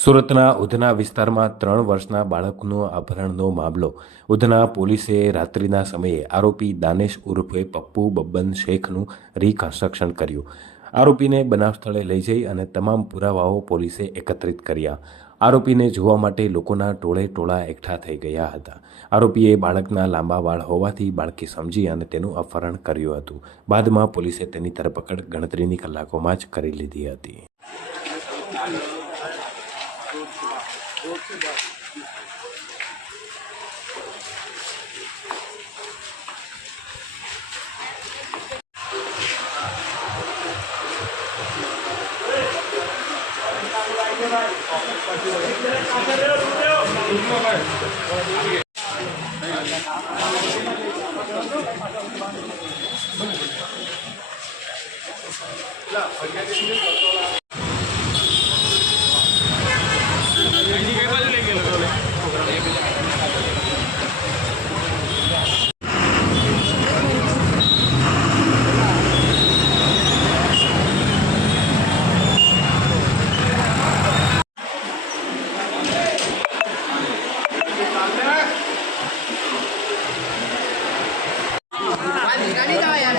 સુરતના ઉધના વિસ્તારમાં 3 વર્ષના બાળકનો અપહરણનો મામલો. ઉધના પોલીસે રાત્રિના સમયે આરોપી દાનેશ ઉર્ફે પપ્પુ બબ્બન શેખનું રિકન્સ્ટ્રક્શન કર્યું. આરોપીને બનાવ સ્થળે લઈ જઈ અને તમામ પુરાવાઓ પોલીસે એકત્રિત કર્યા. આરોપીને જોવા માટે લોકોના ટોળા એકઠા થઈ ગયા હતા. આરોપીએ બાળકના લાંબા વાળ હોવાથી બાળકી સમજી અને તેનું અપહરણ કર્યું હતું. બાદમાં પોલીસે તેની ધરપકડ ગણતરીની કલાકોમાં જ કરી લીધી હતી. गाड़ी का यार